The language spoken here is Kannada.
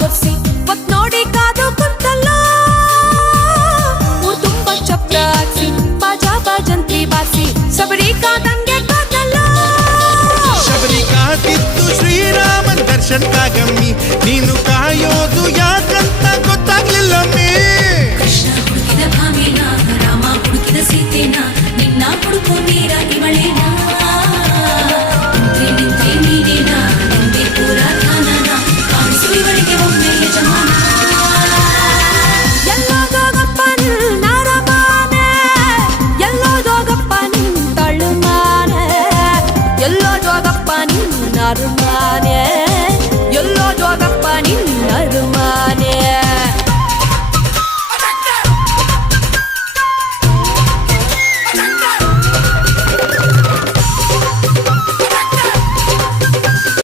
ಬರ್ಸಿ ಮತ್ ನೋಡಿ ಕಾದು ಕುಂತಲ್ಲ ಊರ್ ತುಂಬ ಚಪ್ರ ಹಾಕ್ಸಿ ಬಾಜಾ ಬಾಜಂತ್ರಿ ಬಾರ್ಸಿ ಶಬರಿ ಕಾದಂಗೆ ಕಾದಲ್ಲ ಶಬರಿ ಕಾದಿದ್ದು ಶ್ರೀರಾಮನ್ ದರ್ಶನ್ ಕಾಗಮ್ಮಿ ನೀನು ಕಾಯೋದು